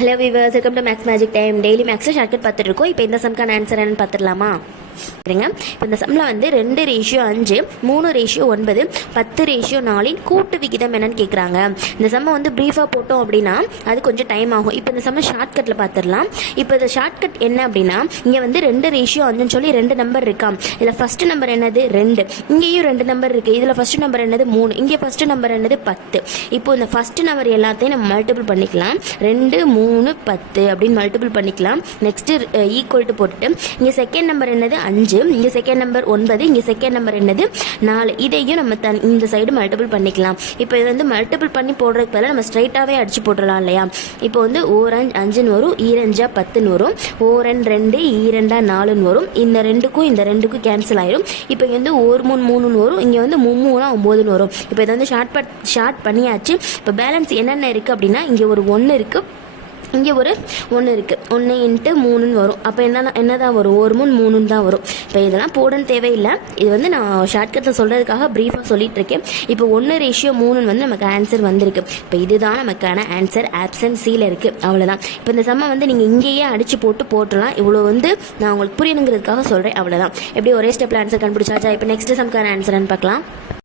Hello viewers, welcome to maths magic time. Daily மேக்ஸில் shortcut பார்த்துட்டு இருக்கோம். இப்போ இந்த சம்க்கான ஆன்சர் என்னன்னு பார்த்துடலாமா? சரிங்க. இப்போ இந்த சம்மில் வந்து 2:5, 3:9, 10:4 கூட்டு விகிதம் என்னன்னு கேட்குறாங்க. இந்த சம்மை வந்து ப்ரீஃபாக போட்டோம் அப்படின்னா அது கொஞ்சம் டைம் ஆகும். இப்போ இந்த சம்மை ஷார்ட்கட்டில் பார்த்துடலாம். இப்போ இந்த ஷார்ட்கட் என்ன அப்படின்னா, இங்கே வந்து 2:5 சொல்லி 2 நம்பர் இருக்கா. இதில் ஃபர்ஸ்ட் நம்பர் என்னது 2, இங்கேயும் 2 நம்பர் இருக்குது. இதில் ஃபர்ஸ்ட் நம்பர் என்னது 3, இங்கே ஃபர்ஸ்ட் நம்பர் என்னது 10. இப்போ இந்த ஃபர்ஸ்ட் நம்பர் எல்லாத்தையும் நம்ம மல்டிபிள் பண்ணிக்கலாம். 2, 3, 10 அப்படின்னு மல்டிபிள் பண்ணிக்கலாம். நெக்ஸ்ட் ஈக்குவல் டு போட்டுட்டு இங்கே செகண்ட் நம்பர் என்னது 5, இங்கே செகண்ட் நம்பர் 9, இங்கே செகண்ட் நம்பர் என்னது 4. இதையும் நம்ம இந்த சைடு மல்டிபிள் பண்ணிக்கலாம். இப்போ இது வந்து மல்டிபிள் பண்ணி போடுறதுக்கு பதிலாக நம்ம ஸ்ட்ரைட்டாகவே அடிச்சு போட்டுடலாம் இல்லையா. இப்போ வந்து 5 வரும், 2 10 வரும், 2 2 4 வரும். இந்த 2க்கும் கேன்சல் ஆயிரும். இப்போ இங்கே வந்து 3 வரும், இங்கே வந்து 3 9 வரும். இப்போ இதை வந்து ஷார்ட் பண்ணியாச்சு. இப்போ பேலன்ஸ் என்னென்ன இருக்குது அப்படின்னா, இங்கே ஒரு 1 இருக்குது, இங்கே ஒரு 1 இருக்குது. 1 × 3 வரும். அப்போ என்னதான் வரும், 1 3 தான் வரும். இப்போ இதெல்லாம் போடன்னு தேவையில்லை. இது வந்து நான் ஷார்ட்கட்டில் சொல்கிறதுக்காக ப்ரீஃபாக சொல்லிட்டு இருக்கேன். இப்போ 1:3 வந்து நமக்கு ஆன்சர் வந்திருக்கு. இப்போ இதுதான் நமக்கான ஆன்சர். ஆப்ஷன் சியில் இருக்குது. அவ்வளோதான். இப்போ இந்த சம்மை வந்து நீங்கள் இங்கேயே அடித்து போட்டுடலாம். இவ்வளோ வந்து நான் உங்களுக்கு புரியணுங்கிறதுக்காக சொல்கிறேன். அவ்வளோதான். எப்படி ஒரே ஸ்டெப்பில் ஆன்சர் கண்டுபிடிச்சாச்சா? இப்போ நெக்ஸ்ட் சம்க்கான ஆன்சர்னு பார்க்கலாம்.